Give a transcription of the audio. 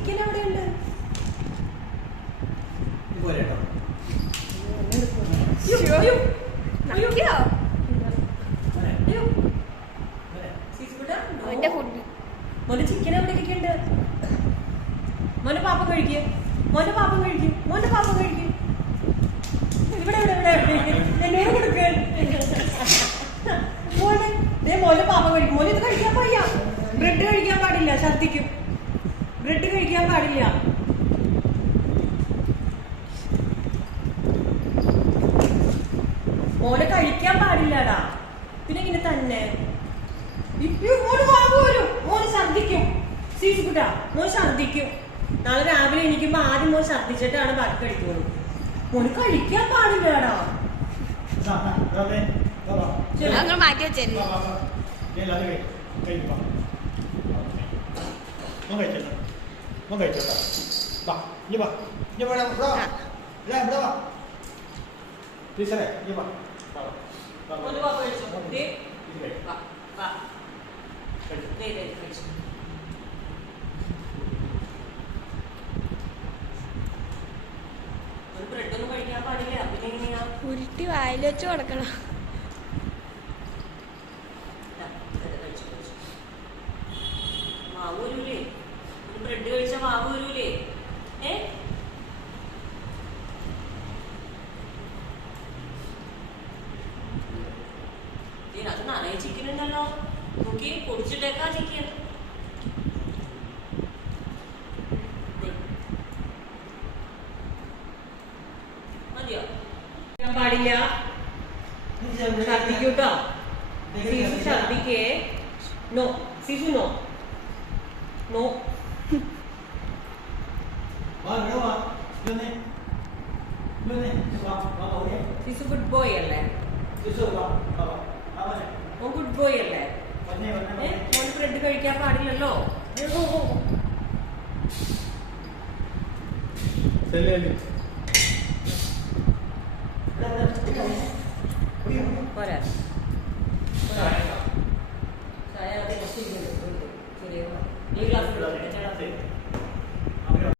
Chicken അവിടെ ഉണ്ട്? മോനെ ചിക്കൻ എവിടെയൊക്കെ ഉണ്ട് മോനെ പാപ്പം കഴിക്കും. മോന്റെ പാപ്പം കഴിക്കും. മോന്റെ പാപ്പം കഴിക്കും. ഇവിടെ ഇവിടെ ഇവിടെ. എന്നോട് കൊടുക്കാൻ മോനെ മോന്റെ പാപ്പം കഴിക്കും. മോനെ ഇത് കഴിക്കാൻ പറയാ ബ്രെഡ് കഴിക്കാൻ പാടില്ല ഛർദിക്കും ബ്രെഡ് കഴിക്കാൻ പാടില്ല. മോനെ കഴിക്കാൻ പാടില്ലടാ. പിന്നെ ഇങ്ങനെ തന്നെ. മോന് ഛർദിക്കും സീസി കുട്ടാ മോൻ ഛർദിക്കും നാളെ രാവിലെ എണീക്കുമ്പോ ആദ്യം മോൻ ഛർദിച്ചിട്ടാണ് ബാക്കി കഴിക്കുള്ളൂ. മോന് കഴിക്കാൻ പാടില്ലടാ. മാറ്റി വെച്ചേരി. മോന് പാപ്പ കഴിച്ചോ ദേ, വാ, വാ. ദേ, ദേ, കഴിച്ചോ. ഒരു ബ്രെഡ് ഒന്നും കഴിക്കാൻ പാടില്ല. പിന്നെ എങ്ങനെയാ? ഉരുട്ടി വായിൽ വെച്ച് കൊടുക്കണം. ഉണ്ടല്ലോ നോക്കി പൊടിച്ചിട്ടേക്കാ ചിക്കൻ. മതിയോ? ഞാൻ പാടില്ല. ഛർദിക്കൂട്ടോ ശിശു ഛർദിക്കേ നോ ശിശു നോ. നോ. ശിശു ഗുഡ് ബോയ് അല്ലേ? ഓ ഗുഡ് ബോയ് അല്ലേ? മോൻ ബ്രെഡ് കഴിക്കാൻ പാടില്ലല്ലോ? പോരാ. ചായ കുറച്ച് ചെറിയ ഈ ക്ലാസ്സിലുള്ള